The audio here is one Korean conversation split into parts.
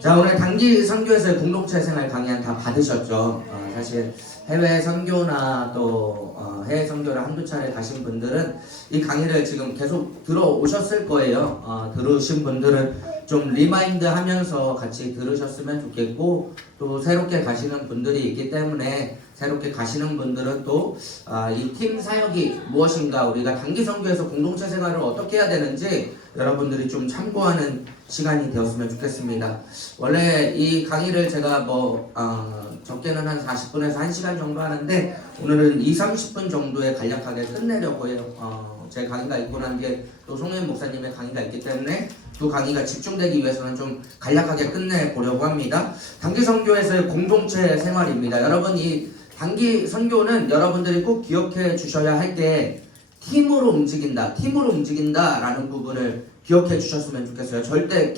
자, 오늘 단기 선교에서의 공동체 생활 강의 다 받으셨죠? 사실 해외 선교나 또 해외 선교를 한두 차례 가신 분들은 이 강의를 지금 계속 들어오셨을 거예요. 들으신 분들은 좀 리마인드 하면서 같이 들으셨으면 좋겠고, 또 새롭게 가시는 분들이 있기 때문에 새롭게 가시는 분들은 또 이 팀 사역이 무엇인가, 우리가 단기 선교에서 공동체 생활을 어떻게 해야 되는지 여러분들이 좀 참고하는 시간이 되었으면 좋겠습니다. 원래 이 강의를 제가 적게는 한 40분에서 1시간 정도 하는데, 오늘은 2~30분 정도에 간략하게 끝내려고 해요. 제 강의가 있고 난 뒤에 또 송혜인 목사님의 강의가 있기 때문에 두 강의가 집중되기 위해서는 좀 간략하게 끝내보려고 합니다. 단기 선교에서의 공동체 생활입니다. 여러분, 이 단기 선교는 여러분들이 꼭 기억해 주셔야 할 게 팀으로 움직인다 라는 부분을 기억해 주셨으면 좋겠어요. 절대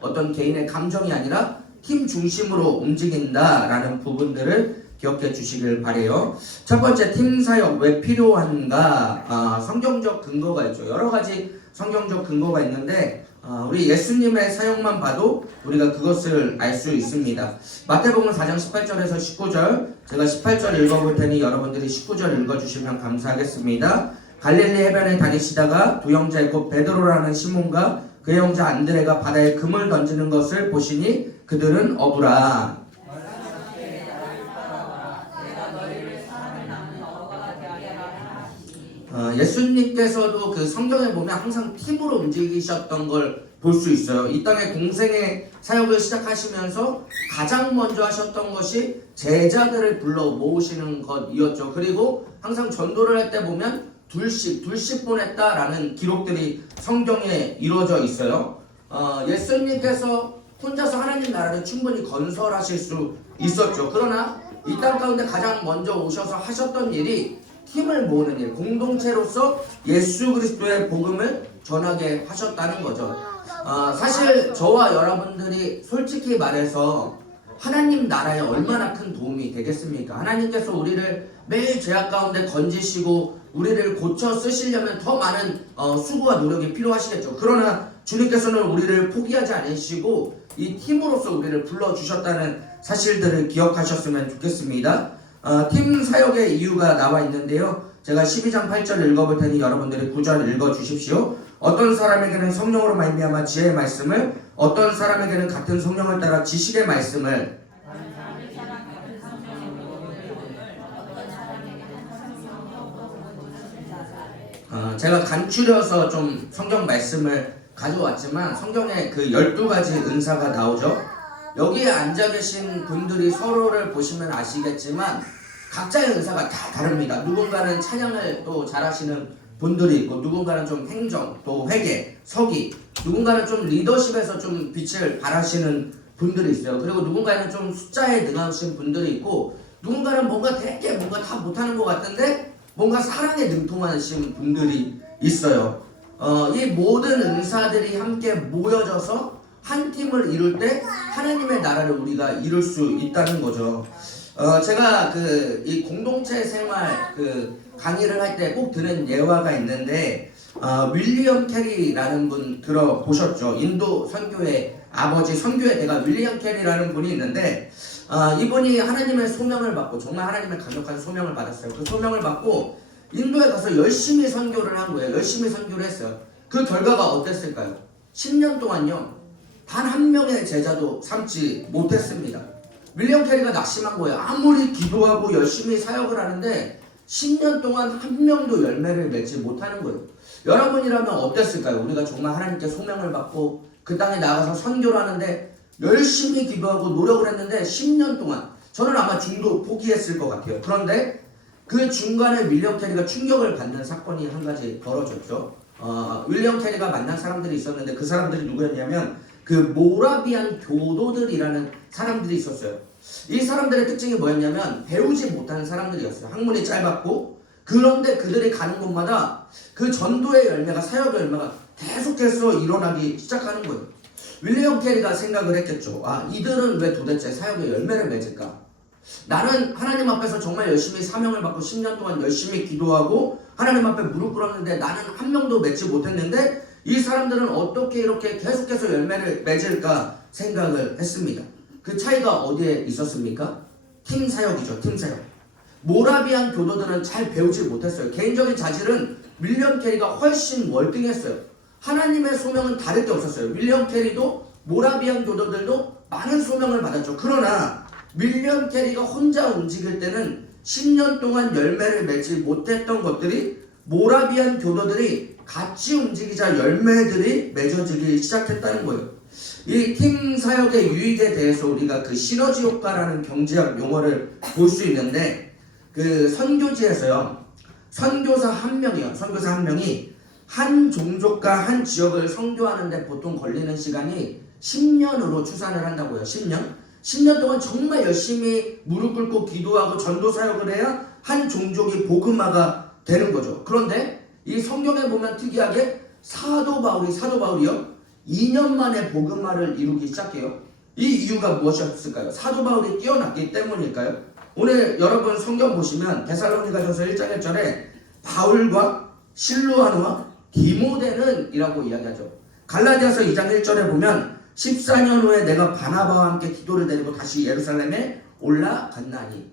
어떤 개인의 감정이 아니라 팀 중심으로 움직인다 라는 부분들을 기억해 주시길 바래요. 첫 번째, 팀 사역 왜 필요한가? 성경적 근거가 있죠. 여러 가지 성경적 근거가 있는데 우리 예수님의 사역만 봐도 우리가 그것을 알 수 있습니다. 마태복음 4장 18절에서 19절, 제가 18절 읽어볼 테니 여러분들이 19절 읽어주시면 감사하겠습니다. 갈릴리 해변에 다니시다가 두 형제 곧 베드로라는 시몬과 그의 형제 안드레가 바다에 금을 던지는 것을 보시니 그들은 어부라. 예수님께서도 그 성경에 보면 항상 팀으로 움직이셨던 걸 볼 수 있어요. 이 땅에 공생의 사역을 시작하시면서 가장 먼저 하셨던 것이 제자들을 불러 모으시는 것이었죠. 그리고 항상 전도를 할 때 보면 둘씩 보냈다라는 기록들이 성경에 이루어져 있어요. 예수님께서 혼자서 하나님 나라를 충분히 건설하실 수 있었죠. 그러나 이 땅 가운데 가장 먼저 오셔서 하셨던 일이 팀을 모으는 일, 공동체로서 예수 그리스도의 복음을 전하게 하셨다는 거죠. 사실 저와 여러분들이 솔직히 말해서 하나님 나라에 얼마나 큰 도움이 되겠습니까? 하나님께서 우리를 매일 죄악 가운데 건지시고 우리를 고쳐 쓰시려면 더 많은 수고와 노력이 필요하시겠죠. 그러나 주님께서는 우리를 포기하지 않으시고 이 팀으로서 우리를 불러주셨다는 사실들을 기억하셨으면 좋겠습니다. 팀 사역의 이유가 나와 있는데요. 제가 12장 8절 읽어볼 테니 여러분들이 9절 읽어주십시오. 어떤 사람에게는 성령으로 말미암아 지혜의 말씀을, 어떤 사람에게는 같은 성령을 따라 지식의 말씀을, 제가 간추려서 좀 성경 말씀을 가져왔지만 성경에 그 12가지 은사가 나오죠. 여기에 앉아 계신 분들이 서로를 보시면 아시겠지만 각자의 은사가 다 다릅니다. 누군가는 찬양을 또 잘하시는 분들이 있고, 누군가는 좀 행정, 또 회계, 서기, 누군가는 좀 리더십에서 좀 빛을 발하시는 분들이 있어요. 그리고 누군가는 좀 숫자에 능하신 분들이 있고, 누군가는 뭔가 다 못하는 것 같은데 뭔가 사랑에 능통하신 분들이 있어요. 이 모든 은사들이 함께 모여져서 한 팀을 이룰 때 하나님의 나라를 우리가 이룰 수 있다는 거죠. 제가 이 공동체 생활 강의를 할 때 꼭 드는 예화가 있는데, 윌리엄 캐리라는 분 들어보셨죠? 인도 선교의 아버지, 선교의 대가 윌리엄 캐리라는 분이 있는데, 이분이 하나님의 소명을 받고, 정말 하나님의 강력한 소명을 받았어요. 그 소명을 받고 인도에 가서 열심히 선교를 한 거예요. 열심히 선교를 했어요. 그 결과가 어땠을까요? 10년 동안요, 단 한 명의 제자도 삼지 못했습니다. 윌리엄 캐리가 낙심한 거예요. 아무리 기도하고 열심히 사역을 하는데 10년 동안 한 명도 열매를 맺지 못하는 거예요. 여러분이라면 어땠을까요? 우리가 정말 하나님께 소명을 받고 그 땅에 나가서 선교를 하는데 열심히 기도하고 노력을 했는데 10년 동안, 저는 아마 중도 포기했을 것 같아요. 그런데 그 중간에 윌리엄 캐리가 충격을 받는 사건이 한 가지 벌어졌죠. 윌리엄 캐리가 만난 사람들이 있었는데 그 사람들이 누구였냐면 그 모라비안 교도들이라는 사람들이 있었어요. 이 사람들의 특징이 뭐였냐면 배우지 못하는 사람들이었어요. 학문이 짧았고, 그런데 그들이 가는 곳마다 그 전도의 열매가, 사역의 열매가 계속해서 일어나기 시작하는 거예요. 윌리엄 캐리가 생각을 했겠죠. 이들은 왜 도대체 사역의 열매를 맺을까? 나는 하나님 앞에서 정말 열심히 사명을 받고 10년 동안 열심히 기도하고 하나님 앞에 무릎 꿇었는데 나는 한 명도 맺지 못했는데 이 사람들은 어떻게 이렇게 계속해서 열매를 맺을까 생각을 했습니다. 그 차이가 어디에 있었습니까? 팀 사역이죠. 팀 사역. 모라비안 교도들은 잘 배우지 못했어요. 개인적인 자질은 윌리엄 캐리가 훨씬 월등했어요. 하나님의 소명은 다를 게 없었어요. 윌리엄 캐리도 모라비안 교도들도 많은 소명을 받았죠. 그러나 윌리엄 캐리가 혼자 움직일 때는 10년 동안 열매를 맺지 못했던 것들이 모라비안 교도들이 같이 움직이자 열매들이 맺어지기 시작했다는 거예요. 이 팀 사역의 유익에 대해서 우리가 그 시너지 효과라는 경제학 용어를 볼 수 있는데, 그 선교지에서요, 선교사 한 명이 한 종족과 한 지역을 선교하는데 보통 걸리는 시간이 10년으로 추산을 한다고요. 10년 동안 정말 열심히 무릎 꿇고 기도하고 전도 사역을 해야 한 종족이 복음화가 되는 거죠. 그런데 이 성경에 보면 특이하게 사도 바울이요 2년 만에 복음화를 이루기 시작해요. 이 이유가 무엇이었을까요? 사도 바울이 뛰어났기 때문일까요? 오늘 여러분 성경 보시면 데살로니가전서 1장 1절에 바울과 실루아누와 디모데는 이라고 이야기하죠. 갈라디아서 2장 1절에 보면 14년 후에 내가 바나바와 함께 기도를 내리고 다시 예루살렘에 올라갔나니.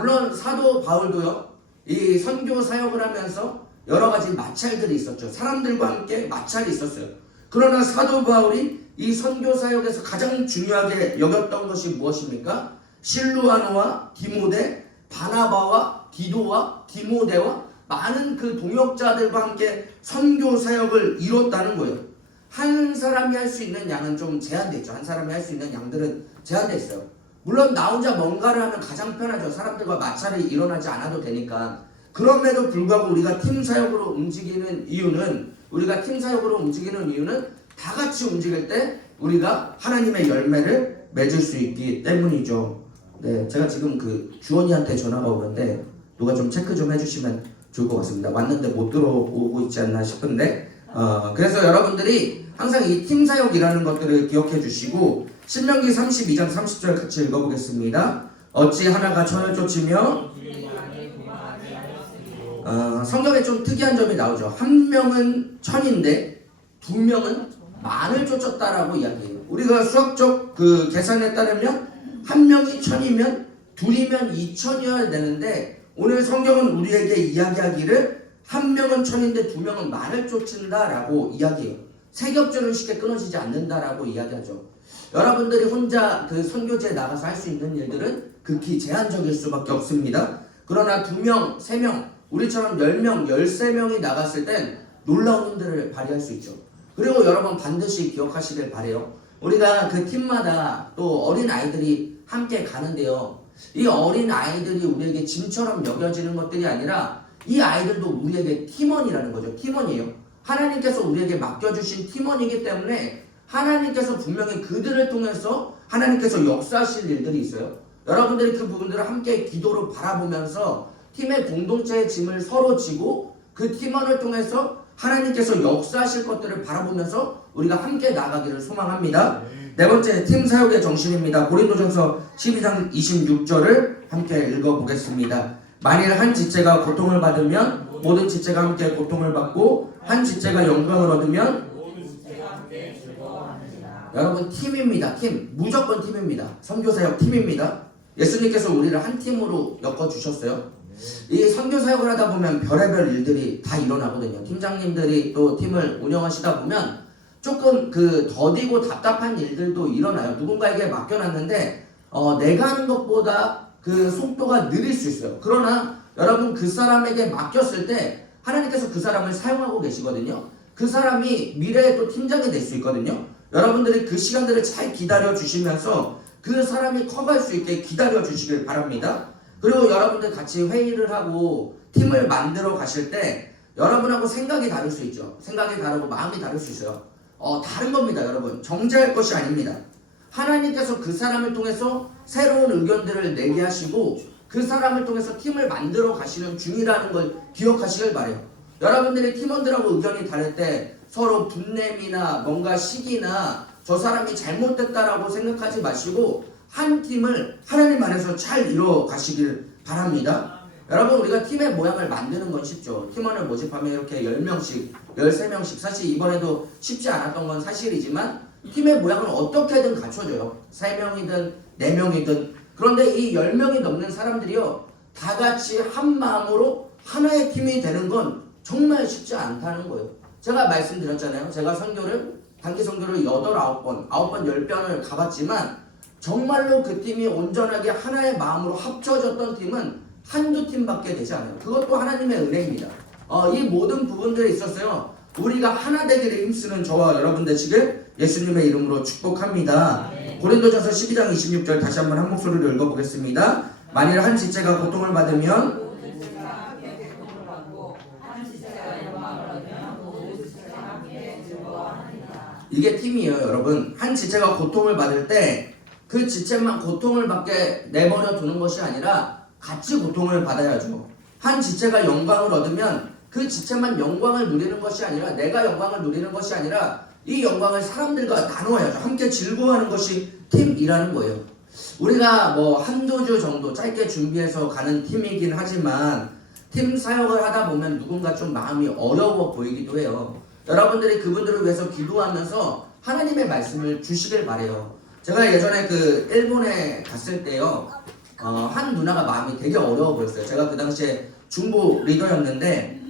물론 사도 바울도요, 이 선교 사역을 하면서 여러 가지 마찰들이 있었죠. 사람들과 함께 마찰이 있었어요. 그러나 사도 바울이 이 선교 사역에서 가장 중요하게 여겼던 것이 무엇입니까? 실루아노와 디모데, 바나바와 디도와 디모데와 많은 그 동역자들과 함께 선교 사역을 이뤘다는 거예요. 한 사람이 할 수 있는 양은 좀 제한되어 있죠. 한 사람이 할 수 있는 양들은 제한되어 있어요. 물론 나 혼자 뭔가를 하면 가장 편하죠. 사람들과 마찰이 일어나지 않아도 되니까. 그럼에도 불구하고 우리가 팀 사역으로 움직이는 이유는 다 같이 움직일 때 우리가 하나님의 열매를 맺을 수 있기 때문이죠. 네, 제가 지금 그 주원이한테 전화가 오는데 누가 좀 체크 좀 해주시면 좋을 것 같습니다. 왔는데 못 들어오고 있지 않나 싶은데, 그래서 여러분들이 항상 이 팀 사역이라는 것들을 기억해 주시고, 신명기 32장 30절 같이 읽어보겠습니다. 어찌 하나가 천을 쫓으며, 성경에 좀 특이한 점이 나오죠. 한 명은 천인데 두 명은 만을 쫓았다라고 이야기해요. 우리가 수학적 그 계산에 따르면 한 명이 천이면 둘이면 2천이어야 되는데, 오늘 성경은 우리에게 이야기하기를 한 명은 천인데 두 명은 만을 쫓는다라고 이야기해요. 세겹줄은 쉽게 끊어지지 않는다라고 이야기하죠. 여러분들이 혼자 그 선교지에 나가서 할 수 있는 일들은 극히 제한적일 수밖에 없습니다. 그러나 2명, 3명, 우리처럼 10명, 13명이 나갔을 땐 놀라운 힘들을 발휘할 수 있죠. 그리고 여러분 반드시 기억하시길 바래요. 우리가 그 팀마다 또 어린 아이들이 함께 가는데요. 이 어린 아이들이 우리에게 짐처럼 여겨지는 것들이 아니라 이 아이들도 우리에게 팀원이라는 거죠. 팀원이에요. 하나님께서 우리에게 맡겨주신 팀원이기 때문에 하나님께서 분명히 그들을 통해서 하나님께서 역사하실 일들이 있어요. 여러분들이 그 부분들을 함께 기도로 바라보면서 팀의 공동체의 짐을 서로 지고 그 팀원을 통해서 하나님께서 역사하실 것들을 바라보면서 우리가 함께 나가기를 소망합니다. 네 번째, 팀 사역의 정신입니다. 고린도전서 12장 26절을 함께 읽어보겠습니다. 만일 한 지체가 고통을 받으면 모든 지체가 함께 고통을 받고 한 지체가 영광을 얻으면 여러분 팀입니다. 팀. 무조건 팀입니다. 선교사역 팀입니다. 예수님께서 우리를 한 팀으로 엮어주셨어요. 이 선교사역을 하다 보면 별의별 일들이 다 일어나거든요. 팀장님들이 또 팀을 운영하시다 보면 조금 그 더디고 답답한 일들도 일어나요. 누군가에게 맡겨놨는데 내가 하는 것보다 그 속도가 느릴 수 있어요. 그러나 여러분 그 사람에게 맡겼을 때 하나님께서 그 사람을 사용하고 계시거든요. 그 사람이 미래에 또 팀장이 될 수 있거든요. 여러분들이 그 시간들을 잘 기다려 주시면서 그 사람이 커갈 수 있게 기다려 주시길 바랍니다. 그리고 여러분들 같이 회의를 하고 팀을 만들어 가실 때 여러분하고 생각이 다를 수 있죠. 생각이 다르고 마음이 다를 수 있어요. 다른 겁니다, 여러분. 정죄할 것이 아닙니다. 하나님께서 그 사람을 통해서 새로운 의견들을 내게 하시고 그 사람을 통해서 팀을 만들어 가시는 중이라는 걸 기억하시길 바래요. 여러분들이 팀원들하고 의견이 다를 때 서로 분냄이나 뭔가 시기나 저 사람이 잘못됐다라고 생각하지 마시고 한 팀을 하나님 안에서 잘 이뤄 가시길 바랍니다. 여러분 우리가 팀의 모양을 만드는 건 쉽죠. 팀원을 모집하면 이렇게 10명씩 13명씩 사실 이번에도 쉽지 않았던 건 사실이지만 팀의 모양을 어떻게든 갖춰줘요. 3명이든 4명이든. 그런데 이 10명이 넘는 사람들이요, 다 같이 한 마음으로 하나의 팀이 되는 건 정말 쉽지 않다는 거예요. 제가 말씀드렸잖아요. 제가 단기 선교를 8, 9번, 10번을 가봤지만 정말로 그 팀이 온전하게 하나의 마음으로 합쳐졌던 팀은 한두 팀밖에 되지 않아요. 그것도 하나님의 은혜입니다. 이 모든 부분들에 있었어요. 우리가 하나 되기를 힘쓰는 저와 여러분 되시길 예수님의 이름으로 축복합니다. 고린도전서 12장 26절 다시 한번 한 목소리로 읽어보겠습니다. 만일 한 지체가 고통을 받으면 이게 팀이에요, 여러분. 한 지체가 고통을 받을 때 그 지체만 고통을 받게 내버려 두는 것이 아니라 같이 고통을 받아야죠. 한 지체가 영광을 얻으면 그 지체만 영광을 누리는 것이 아니라, 내가 영광을 누리는 것이 아니라 이 영광을 사람들과 나누어야죠. 함께 즐거워하는 것이 팀이라는 거예요. 우리가 뭐 한두 주 정도 짧게 준비해서 가는 팀이긴 하지만 팀 사역을 하다 보면 누군가 좀 마음이 어려워 보이기도 해요. 여러분들이 그분들을 위해서 기도하면서 하나님의 말씀을 주시길 바래요. 제가 예전에 그 일본에 갔을 때요, 한 누나가 마음이 되게 어려워 보였어요. 제가 그 당시에 중보 리더였는데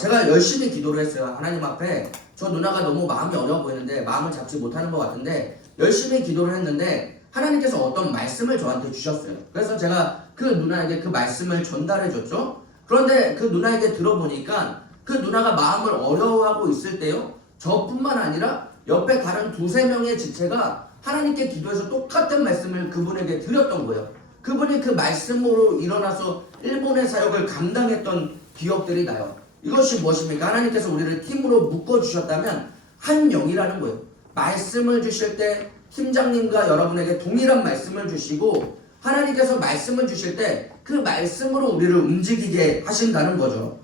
제가 열심히 기도를 했어요. 하나님 앞에 저 누나가 너무 마음이 어려워 보이는데 마음을 잡지 못하는 것 같은데 열심히 기도를 했는데 하나님께서 어떤 말씀을 저한테 주셨어요. 그래서 제가 그 누나에게 그 말씀을 전달해 줬죠. 그런데 그 누나에게 들어보니까 그 누나가 마음을 어려워하고 있을 때요, 저뿐만 아니라 옆에 다른 2, 3명의 지체가 하나님께 기도해서 똑같은 말씀을 그분에게 드렸던 거예요. 그분이 그 말씀으로 일어나서 일본의 사역을 감당했던 기억들이 나요. 이것이 무엇입니까? 하나님께서 우리를 팀으로 묶어주셨다면 한 영이라는 거예요. 말씀을 주실 때 팀장님과 여러분에게 동일한 말씀을 주시고, 하나님께서 말씀을 주실 때 그 말씀으로 우리를 움직이게 하신다는 거죠.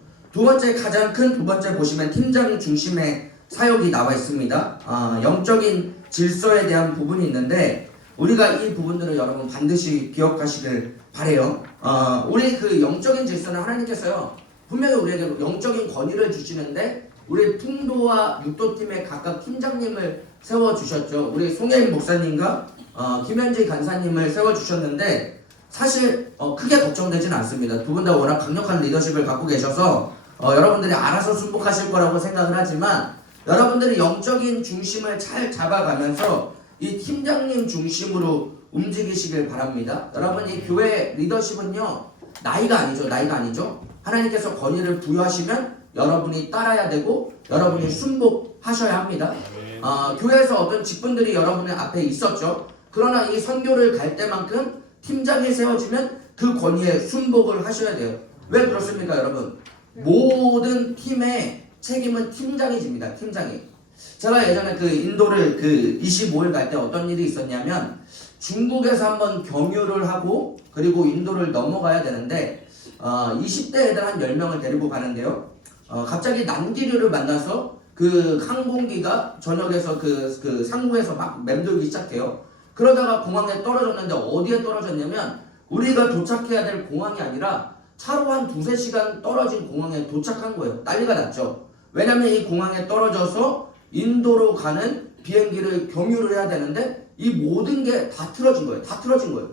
가장 큰 두 번째 보시면 팀장 중심의 사역이 나와 있습니다. 영적인 질서에 대한 부분이 있는데 우리가 이 부분들을 여러분 반드시 기억하시길 바래요. 우리 그 영적인 질서는 하나님께서요, 분명히 우리에게 영적인 권위를 주시는데 우리 풍도와 육도팀의 각각 팀장님을 세워주셨죠. 우리 송혜인 목사님과 김현지 간사님을 세워주셨는데 사실 크게 걱정되진 않습니다. 두 분 다 워낙 강력한 리더십을 갖고 계셔서 여러분들이 알아서 순복하실 거라고 생각을 하지만, 여러분들이 영적인 중심을 잘 잡아가면서 이 팀장님 중심으로 움직이시길 바랍니다. 여러분, 이 교회 리더십은요, 나이가 아니죠. 하나님께서 권위를 부여하시면 여러분이 따라야 되고 여러분이 순복하셔야 합니다. 교회에서 어떤 직분들이 여러분의 앞에 있었죠. 그러나 이 선교를 갈 때만큼 팀장이 세워지면 그 권위에 순복을 하셔야 돼요. 왜 그렇습니까, 여러분? 모든 팀의 책임은 팀장이 집니다. 팀장이. 제가 예전에 그 인도를 25일 갈 때 어떤 일이 있었냐면, 중국에서 한번 경유를 하고 그리고 인도를 넘어가야 되는데 20대 애들 한 10명을 데리고 가는데요. 갑자기 난기류를 만나서 그 항공기가 저녁에서 그 상공에서 막 맴돌기 시작해요. 그러다가 공항에 떨어졌는데 어디에 떨어졌냐면 우리가 도착해야 될 공항이 아니라 차로 한 2, 3시간 떨어진 공항에 도착한 거예요. 난리가 났죠. 왜냐면 이 공항에 떨어져서 인도로 가는 비행기를 경유를 해야 되는데 이 모든 게 다 틀어진 거예요.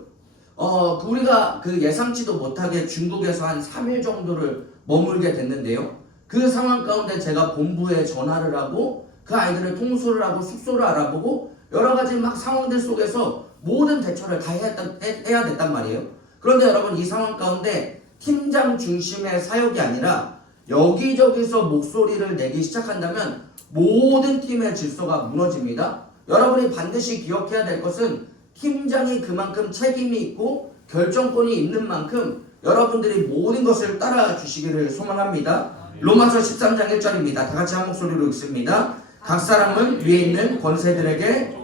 우리가 그 예상치도 못하게 중국에서 한 3일 정도를 머물게 됐는데요. 그 상황 가운데 제가 본부에 전화를 하고 그 아이들을 통솔을 하고 숙소를 알아보고 여러 가지 막 상황들 속에서 모든 대처를 다 해야 됐단 말이에요. 그런데 여러분, 이 상황 가운데 팀장 중심의 사역이 아니라 여기저기서 목소리를 내기 시작한다면 모든 팀의 질서가 무너집니다. 여러분이 반드시 기억해야 될 것은 팀장이 그만큼 책임이 있고 결정권이 있는 만큼 여러분들이 모든 것을 따라 주시기를 소망합니다. 로마서 13장 1절입니다. 다 같이 한 목소리로 읽습니다. 각 사람은 위에 있는 권세들에게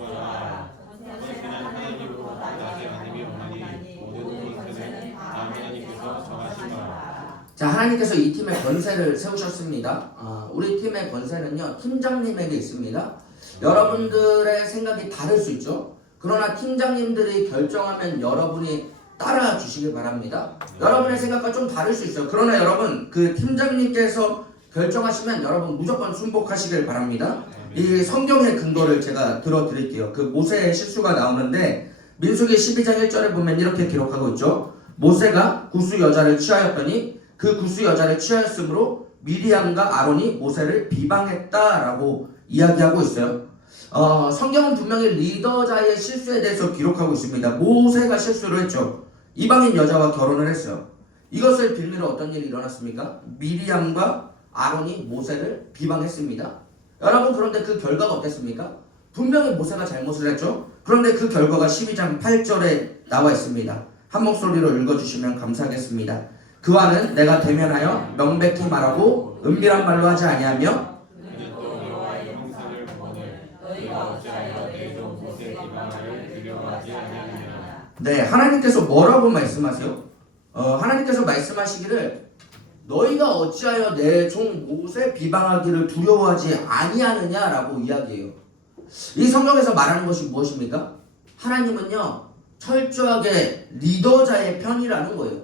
자, 하나님께서 이 팀의 권세를 세우셨습니다. 우리 팀의 권세는요, 팀장님에게 있습니다. 여러분들의 생각이 다를 수 있죠. 그러나 팀장님들이 결정하면 여러분이 따라 주시길 바랍니다. 여러분의 생각과 좀 다를 수 있어요. 그러나 여러분, 그 팀장님께서 결정하시면 여러분 무조건 순복하시길 바랍니다. 이 성경의 근거를 제가 들어드릴게요. 그 모세의 실수가 나오는데 민수기 12장 1절에 보면 이렇게 기록하고 있죠. 모세가 구스 여자를 취하였더니 그 구스 여자를 취하였으므로 미리암과 아론이 모세를 비방했다라고 이야기하고 있어요. 성경은 분명히 리더자의 실수에 대해서 기록하고 있습니다. 모세가 실수를 했죠. 이방인 여자와 결혼을 했어요. 이것을 빌미로 어떤 일이 일어났습니까? 미리암과 아론이 모세를 비방했습니다. 여러분, 그런데 그 결과가 어땠습니까? 분명히 모세가 잘못을 했죠. 그런데 그 결과가 12장 8절에 나와 있습니다. 한 목소리로 읽어주시면 감사하겠습니다. 그와는 내가 대면하여 명백히 말하고 은밀한 말로 하지 아니하며 네, 하나님께서 뭐라고 말씀하세요? 하나님께서 말씀하시기를 너희가 어찌하여 내 종 모세 비방하기를 두려워하지 아니하느냐라고 이야기해요. 이 성경에서 말하는 것이 무엇입니까? 하나님은요, 철저하게 리더자의 편이라는 거예요.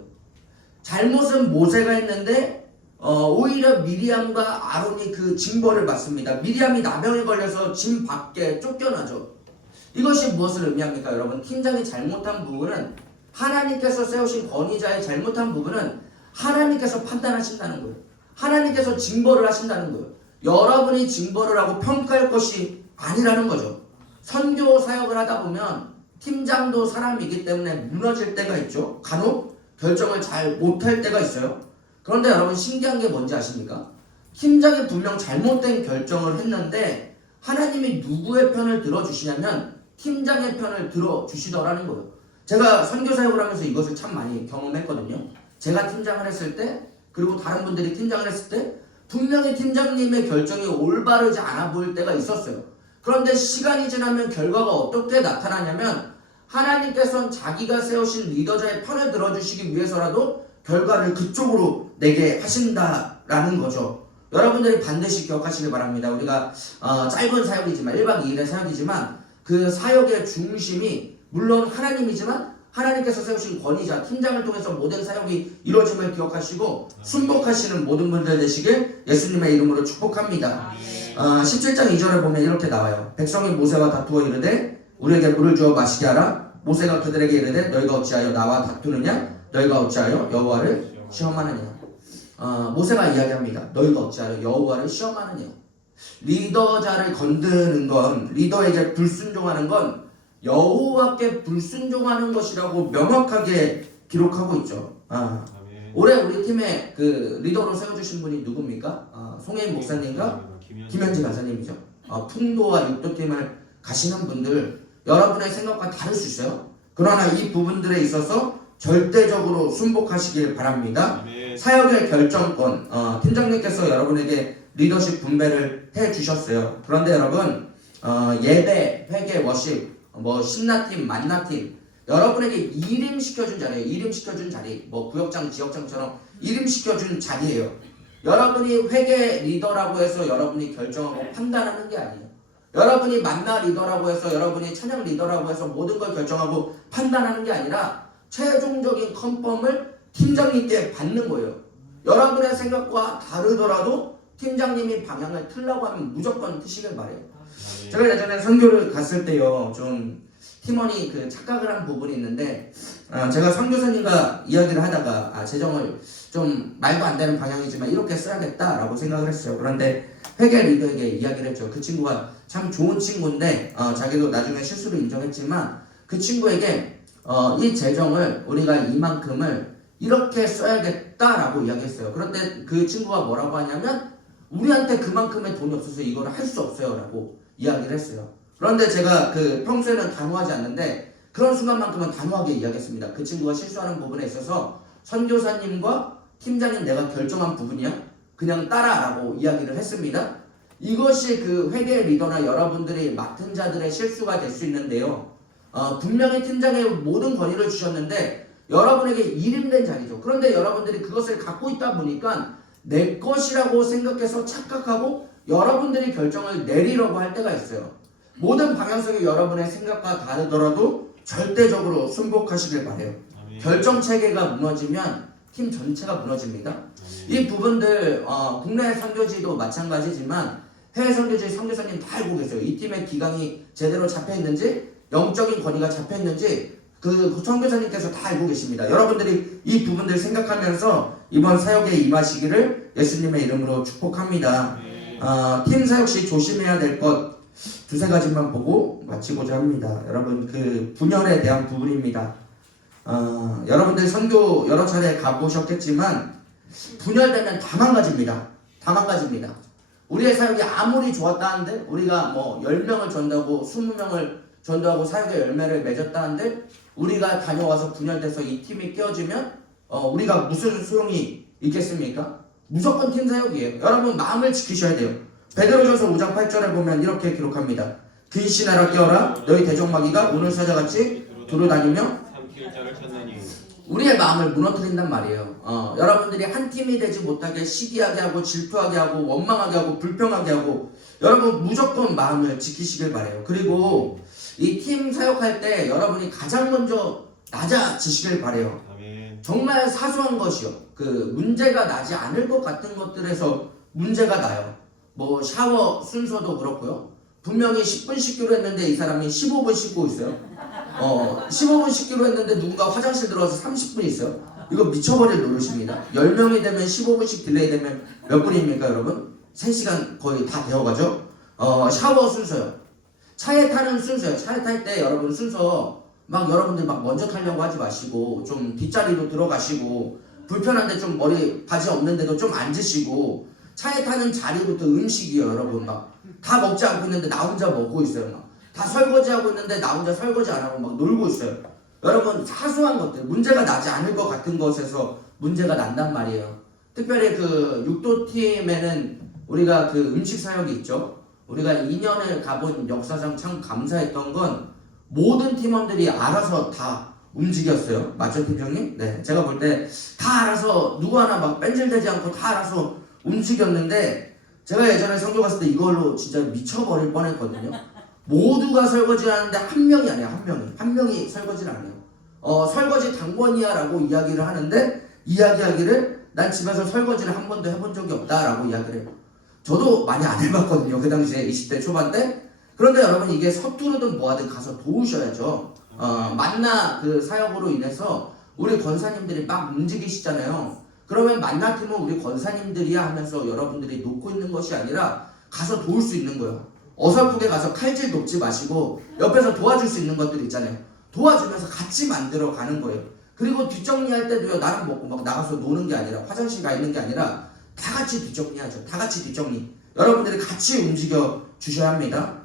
잘못은 모세가 했는데 오히려 미리암과 아론이 그 징벌을 받습니다. 미리암이 나병에 걸려서 진 밖에 쫓겨나죠. 이것이 무엇을 의미합니까? 여러분, 팀장이 잘못한 부분은 하나님께서 세우신 권위자의 잘못한 부분은 하나님께서 판단하신다는 거예요. 하나님께서 징벌을 하신다는 거예요. 여러분이 징벌을 하고 평가할 것이 아니라는 거죠. 선교 사역을 하다 보면 팀장도 사람이기 때문에 무너질 때가 있죠. 간혹 결정을 잘 못할 때가 있어요. 그런데 여러분, 신기한 게 뭔지 아십니까? 팀장이 분명 잘못된 결정을 했는데 하나님이 누구의 편을 들어주시냐면 팀장의 편을 들어주시더라는 거예요. 제가 선교 사역을 하면서 이것을 참 많이 경험했거든요. 제가 팀장을 했을 때, 그리고 다른 분들이 팀장을 했을 때 분명히 팀장님의 결정이 올바르지 않아 보일 때가 있었어요. 그런데 시간이 지나면 결과가 어떻게 나타나냐면 하나님께서는 자기가 세우신 리더자의 편을 들어주시기 위해서라도 결과를 그쪽으로 내게 하신다라는 거죠. 여러분들이 반드시 기억하시길 바랍니다. 우리가 짧은 사역이지만 1박 2일의 사역이지만 그 사역의 중심이 물론 하나님이지만 하나님께서 세우신 권위자, 팀장을 통해서 모든 사역이 이루어짐을 기억하시고 순복하시는 모든 분들 되시길 예수님의 이름으로 축복합니다. 17장 2절에 보면 이렇게 나와요. 백성이 모세와 다투어 이르되 우리에게 물을 주어 마시게 하라. 모세가 그들에게 이르되 너희가 어찌하여 나와 다투느냐? 너희가 어찌하여 여호와를 시험하느냐? 모세가 이야기합니다. 너희가 어찌하여 여호와를 시험하느냐? 리더자를 건드는 건, 리더에게 불순종하는 건 여호와께 불순종하는 것이라고 명확하게 기록하고 있죠. 올해 우리 팀의 그 리더로 세워주신 분이 누굽니까? 송혜인 목사님과 김현지 간사님이죠. 풍도와 육도팀을 가시는 분들, 여러분의 생각과 다를 수 있어요. 그러나 이 부분들에 있어서 절대적으로 순복하시길 바랍니다. 사역의 결정권, 팀장님께서 여러분에게 리더십 분배를 해주셨어요. 그런데 여러분, 예배, 회개, 워십, 신나팀, 만나팀, 여러분에게 이름시켜준 자리예요. 이름시켜준 자리, 구역장, 지역장처럼 이름시켜준 자리예요. 여러분이 회개 리더라고 해서 여러분이 결정하고 판단하는 게 아니에요. 여러분이 만나 리더라고 해서, 여러분이 찬양 리더라고 해서 모든 걸 결정하고 판단하는 게 아니라 최종적인 컨펌을 팀장님께 받는 거예요. 여러분의 생각과 다르더라도 팀장님이 방향을 틀라고 하면 무조건 트시길 바래요. 제가 예전에 선교를 갔을 때요, 좀 팀원이 그 착각을 한 부분이 있는데, 제가 선교사님과 이야기를 하다가 재정을 좀 말도 안 되는 방향이지만 이렇게 써야겠다라고 생각을 했어요. 그런데 회계 리더에게 이야기를 했죠. 그 친구가 참 좋은 친구인데 자기도 나중에 실수를 인정했지만 그 친구에게 이 재정을 우리가 이만큼을 이렇게 써야겠다라고 이야기했어요. 그런데 그 친구가 뭐라고 하냐면 우리한테 그만큼의 돈이 없어서 이걸 할 수 없어요 라고 이야기를 했어요. 그런데 제가 평소에는 단호하지 않는데 그런 순간만큼은 단호하게 이야기했습니다. 그 친구가 실수하는 부분에 있어서 선교사님과 팀장님 내가 결정한 부분이야, 그냥 따라라고 이야기를 했습니다. 이것이 그 회계 리더나 여러분들이 맡은 자들의 실수가 될 수 있는데요, 분명히 팀장의 모든 권위를 주셨는데 여러분에게 일임된 자리죠. 그런데 여러분들이 그것을 갖고 있다 보니까 내 것이라고 생각해서 착각하고 여러분들이 결정을 내리려고 할 때가 있어요. 모든 방향성이 여러분의 생각과 다르더라도 절대적으로 순복하시길 바래요. 결정 체계가 무너지면 팀 전체가 무너집니다. 이 부분들 국내 선교지도 마찬가지지만 해외 선교지 선교사님 다 알고 팀의 기강이 제대로 잡혀 있는지, 영적인 권위가 잡혀 있는지 그 선교사님께서 다 알고 계십니다. 여러분들이 이 부분들 생각하면서 이번 사역에 임하시기를 예수님의 이름으로 축복합니다. 팀 사역 시 조심해야 될 것 두세 가지만 보고 마치고자 합니다. 여러분, 그 분열에 대한 부분입니다. 여러분들 선교 여러 차례 가보셨겠지만 분열되면 다 망가집니다. 다 망가집니다. 우리의 사역이 아무리 좋았다 한들, 우리가 뭐 10명을 전도하고 20명을 전도하고 사역의 열매를 맺었다 한들, 우리가 다녀와서 분열돼서 이 팀이 깨어지면 우리가 무슨 소용이 있겠습니까? 무조건 팀 사역이에요. 여러분, 마음을 지키셔야 돼요. 베드로전서 5장 8절에 보면 이렇게 기록합니다. 근신하라 깨어라, 너희 대적마귀가 오늘 사자같이 두루다니며 우리의 마음을 무너뜨린단 말이에요. 여러분들이 한 팀이 되지 못하게 시기하게 하고 질투하게 하고 원망하게 하고 불평하게 하고, 여러분 무조건 마음을 지키시길 바래요. 그리고 이 팀 사역할 때 여러분이 가장 먼저 낮아지시길 바래요. 정말 사소한 것이요, 그 문제가 나지 않을 것 같은 것들에서 문제가 나요. 뭐 샤워 순서도 그렇고요. 분명히 10분 씻기로 했는데 이 사람이 15분 씻고 있어요. 15분 씻기로 했는데 누군가 화장실 들어와서 30분 있어요. 이거 미쳐버릴 노릇입니다. 10명이 되면 15분씩 딜레이 되면 몇 분입니까, 여러분? 3시간 거의 다 되어가죠. 샤워 순서요. 차에 타는 순서요. 차에 탈 때 여러분 순서 막 여러분들 막 먼저 타려고 하지 마시고 좀 뒷자리로 들어가시고, 불편한데 좀 머리 바지 없는데도 좀 앉으시고, 차에 타는 자리부터 음식이요. 여러분 막 다 먹지 않고 있는데 나 혼자 먹고 있어요. 막 다 설거지하고 있는데 나 혼자 설거지 안 하고 막 놀고 있어요. 여러분, 사소한 것들, 문제가 나지 않을 것 같은 것에서 문제가 난단 말이에요. 특별히 그 육도팀에는 우리가 그 음식 사역이 있죠. 우리가 2년을 가본 역사상 참 감사했던 건 모든 팀원들이 알아서 다 움직였어요. 맞죠, 팀장님? 네, 제가 볼 때 다 알아서, 누구 하나 막 뺀질대지 않고 다 알아서 움직였는데, 제가 예전에 선교 갔을 때 이걸로 진짜 미쳐버릴 뻔했거든요. 모두가 설거지를 하는데 한 명이 아니야. 한 명이 설거지를 안 해요. 설거지 당번이야 라고 이야기를 하는데, 이야기하기를 난 집에서 설거지를 한 번도 해본 적이 없다 라고 이야기를 해요. 저도 많이 안 해봤거든요, 그 당시에 20대 초반 때. 그런데 여러분, 이게 서투르든 뭐하든 가서 도우셔야죠. 만나 그 사역으로 인해서 우리 권사님들이 막 움직이시잖아요. 그러면 만나팀은 우리 권사님들이야 하면서 여러분들이 놓고 있는 것이 아니라 가서 도울 수 있는 거예요. 어설프게 가서 칼질 놓지 마시고 옆에서 도와줄 수 있는 것들 있잖아요. 도와주면서 같이 만들어 가는 거예요. 그리고 뒷정리할 때도요, 나랑 먹고 막 나가서 노는 게 아니라, 화장실 가 있는 게 아니라 다 같이 뒷정리하죠. 다 같이 뒷정리. 여러분들이 같이 움직여 주셔야 합니다.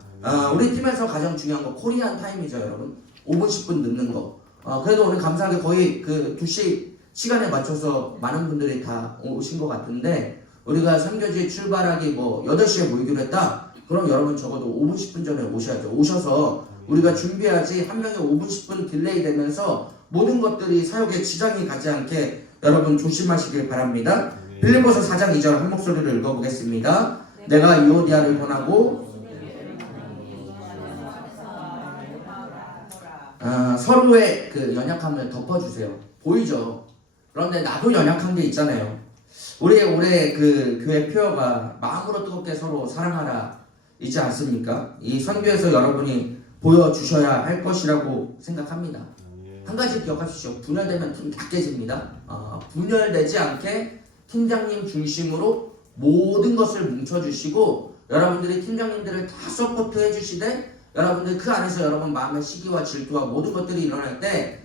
우리 팀에서 가장 중요한 거 코리안 타임이죠, 여러분. 5분 10분 늦는 거. 그래도 오늘 감사하게 거의 그 2시 시간에 맞춰서 많은 분들이 다 오신 것 같은데, 우리가 선교지 출발하기 뭐 8시에 모이기로 했다. 그럼 여러분 적어도 5분 10분 전에 오셔야죠. 오셔서 우리가 준비하지, 한 명이 5분 10분 딜레이 되면서 모든 것들이 사역에 지장이 가지 않게 여러분 조심하시길 바랍니다. 빌립보서 4장 2절 한 목소리를 읽어보겠습니다. 내가 이오디아를 권하고 서로의 그 연약함을 덮어주세요. 보이죠? 그런데 나도 연약한 게 있잖아요. 우리 올해 그 교회 표어가 마음으로 뜨겁게 서로 사랑하라 있지 않습니까? 이 선교에서 여러분이 보여주셔야 할 것이라고 생각합니다. 한 가지 기억하십시오. 분열되면 팀 다 깨집니다. 분열되지 않게 팀장님 중심으로 모든 것을 뭉쳐주시고, 여러분들이 팀장님들을 다 서포트 해주시되, 여러분들 그 안에서 여러분 마음의 시기와 질투와 모든 것들이 일어날 때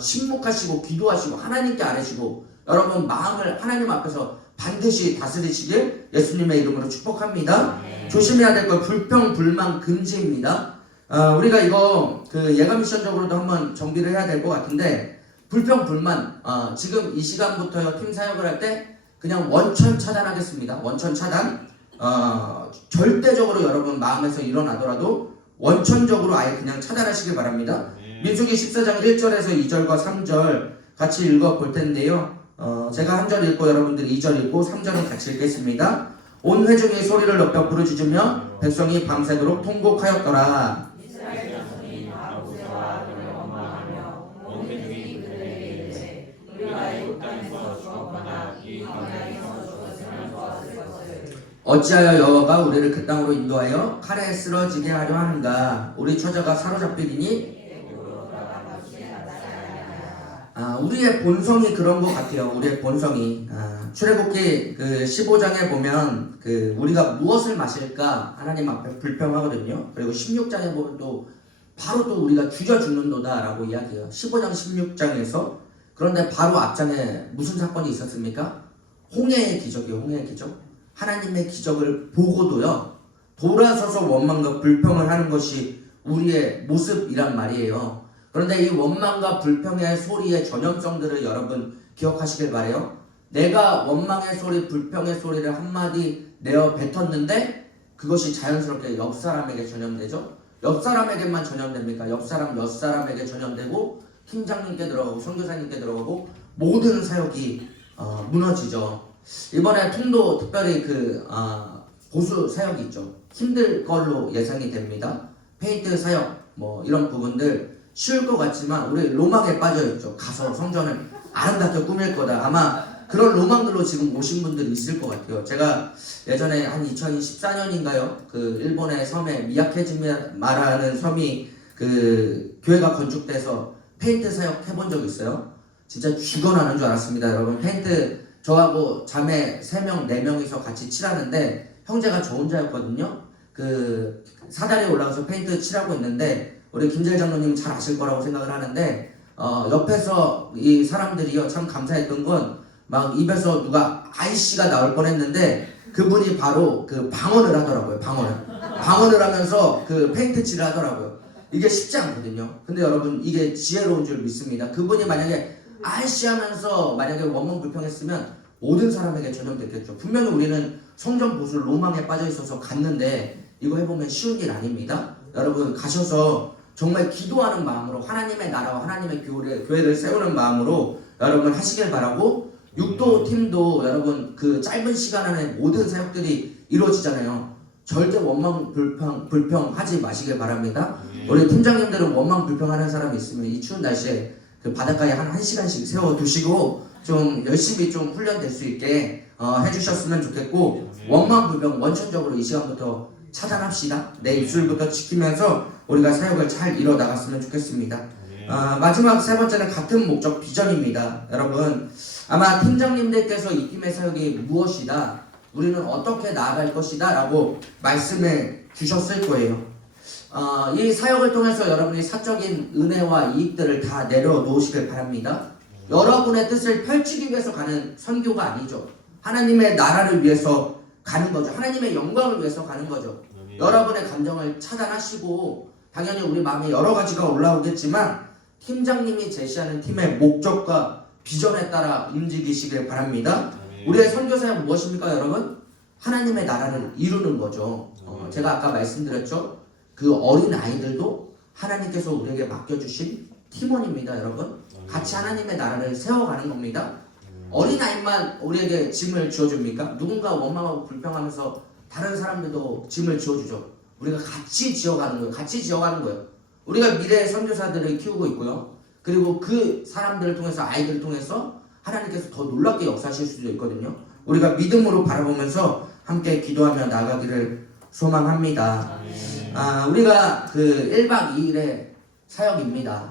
침묵하시고 기도하시고 하나님께 아뢰시고, 여러분 마음을 하나님 앞에서 반드시 다스리시길 예수님의 이름으로 축복합니다. 조심해야 될 건 불평, 불만, 금지입니다. 우리가 이거 그 예감 미션적으로도 한번 정비를 해야 될 것 같은데, 불평, 불만, 지금 이 시간부터요, 팀 사역을 할 때 그냥 원천 차단하겠습니다. 원천 차단. 절대적으로 여러분 마음에서 일어나더라도 원천적으로 아예 그냥 차단하시길 바랍니다. 민수기 14장 1절에서 2절과 3절 같이 읽어볼 텐데요. 제가 한 절 읽고 여러분들이 2절 읽고 3절은 같이 읽겠습니다. 온 회중이 소리를 높여 부르짖으며 백성이 밤새도록 통곡하였더라. 어찌하여 여호와가 우리를 그 땅으로 인도하여 칼에 쓰러지게 하려 하는가? 우리 처자가 사로잡히리니 우리의 본성이 그런 것 같아요. 우리의 본성이 출애굽기 그 15장에 보면 그 우리가 무엇을 마실까 하나님 앞에 불평하거든요. 그리고 16장에 보면 또 바로 또 우리가 죽여 죽는도다라고 이야기해요. 15장 16장에서. 그런데 바로 앞장에 무슨 사건이 있었습니까? 홍해의 기적이에요. 홍해의 기적. 하나님의 기적을 보고도요, 돌아서서 원망과 불평을 하는 것이 우리의 모습이란 말이에요. 그런데 이 원망과 불평의 소리의 전형성들을 여러분 기억하시길 바래요. 내가 원망의 소리, 불평의 소리를 한마디 내어 뱉었는데 그것이 자연스럽게 옆 사람에게 전염되죠. 옆 사람에게만 전염됩니까? 옆 사람 몇 사람에게 전염되고 팀장님께 들어가고 선교사님께 들어가고 모든 사역이 무너지죠. 이번에 통도 특별히 보수 사역이 있죠. 힘들 걸로 예상이 됩니다. 페인트 사역 뭐 이런 부분들 쉬울 것 같지만 우리 로망에 빠져있죠. 가서 성전을 아름답게 꾸밀 거다. 아마 그런 로망들로 지금 오신 분들이 있을 것 같아요. 제가 예전에 한 2014년인가요? 그 일본의 섬에 미야케지마라는 섬이 그 교회가 건축돼서 페인트 사역 해본 적이 있어요. 진짜 죽어나는 줄 알았습니다. 여러분 페인트 저하고 자매 3명, 4명이서 같이 칠하는데 형제가 저 혼자였거든요. 그 사다리에 올라가서 페인트 칠하고 있는데 우리 김재일 장로님 잘 아실 거라고 생각을 하는데 옆에서 이 사람들이요 참 감사했던 건 막 입에서 누가 아이씨가 나올 뻔했는데 그분이 바로 그 방언을 하더라고요. 방언을 하면서 그 페인트 칠을 하더라고요. 이게 쉽지 않거든요. 근데 여러분 이게 지혜로운 줄 믿습니다. 그분이 만약에 아이씨 하면서 만약에 원망 불평했으면 모든 사람에게 전염됐겠죠. 분명히 우리는 성전 보수 로망에 빠져 있어서 갔는데 이거 해보면 쉬운 일 아닙니다. 여러분 가셔서 정말 기도하는 마음으로 하나님의 나라와 하나님의 교회를 세우는 마음으로 여러분 하시길 바라고, 육도 팀도 여러분 그 짧은 시간 안에 모든 사역들이 이루어지잖아요. 절대 원망 불평 하지 마시길 바랍니다. 우리 팀장님들은 원망 불평하는 사람이 있으면 이 추운 날씨에 그 바닷가에 한 1시간씩 세워두시고 좀 열심히 좀 훈련될 수 있게 해주셨으면 좋겠고, 원망 불평 원천적으로 이 시간부터 차단합시다. 내 입술부터 지키면서 우리가 사역을 잘 이뤄 나갔으면 좋겠습니다. 마지막 세 번째는 같은 목적 비전입니다. 여러분 아마 팀장님들께서 이 팀의 사역이 무엇이다, 우리는 어떻게 나아갈 것이다 라고 말씀을 주셨을 거예요. 이 사역을 통해서 여러분이 사적인 은혜와 이익들을 다 내려놓으시길 바랍니다. 여러분의 뜻을 펼치기 위해서 가는 선교가 아니죠. 하나님의 나라를 위해서 가는 거죠. 하나님의 영광을 위해서 가는 거죠. 여러분의 감정을 차단하시고, 당연히 우리 마음에 여러 가지가 올라오겠지만 팀장님이 제시하는 팀의 목적과 비전에 따라 움직이시길 바랍니다. 우리의 선교사역은 무엇입니까 여러분? 하나님의 나라를 이루는 거죠. 제가 아까 말씀드렸죠. 그 어린 아이들도 하나님께서 우리에게 맡겨주신 팀원입니다. 여러분 같이 하나님의 나라를 세워가는 겁니다. 어린 아이만 우리에게 짐을 지어줍니까? 누군가 원망하고 불평하면서 다른 사람들도 짐을 지어주죠. 우리가 같이 지어가는 거예요. 같이 지어가는 거예요. 우리가 미래의 선교사들을 키우고 있고요. 그리고 그 사람들을 통해서, 아이들을 통해서 하나님께서 더 놀랍게 역사하실 수도 있거든요. 우리가 믿음으로 바라보면서 함께 기도하며 나가기를 소망합니다. 우리가 그 1박 2일의 사역입니다.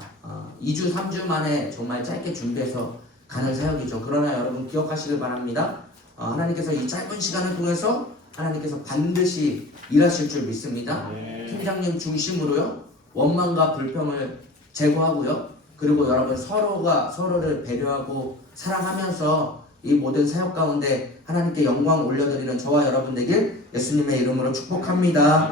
2주 3주 만에 정말 짧게 준비해서 가는 사역이죠. 그러나 여러분 기억하시길 바랍니다. 하나님께서 이 짧은 시간을 통해서 하나님께서 반드시 일하실 줄 믿습니다. 팀장님 중심으로요, 원망과 불평을 제거하고요, 그리고 여러분 서로가 서로를 배려하고 사랑하면서 이 모든 사역 가운데 하나님께 영광 올려드리는 저와 여러분 되길 예수님의 이름으로 축복합니다.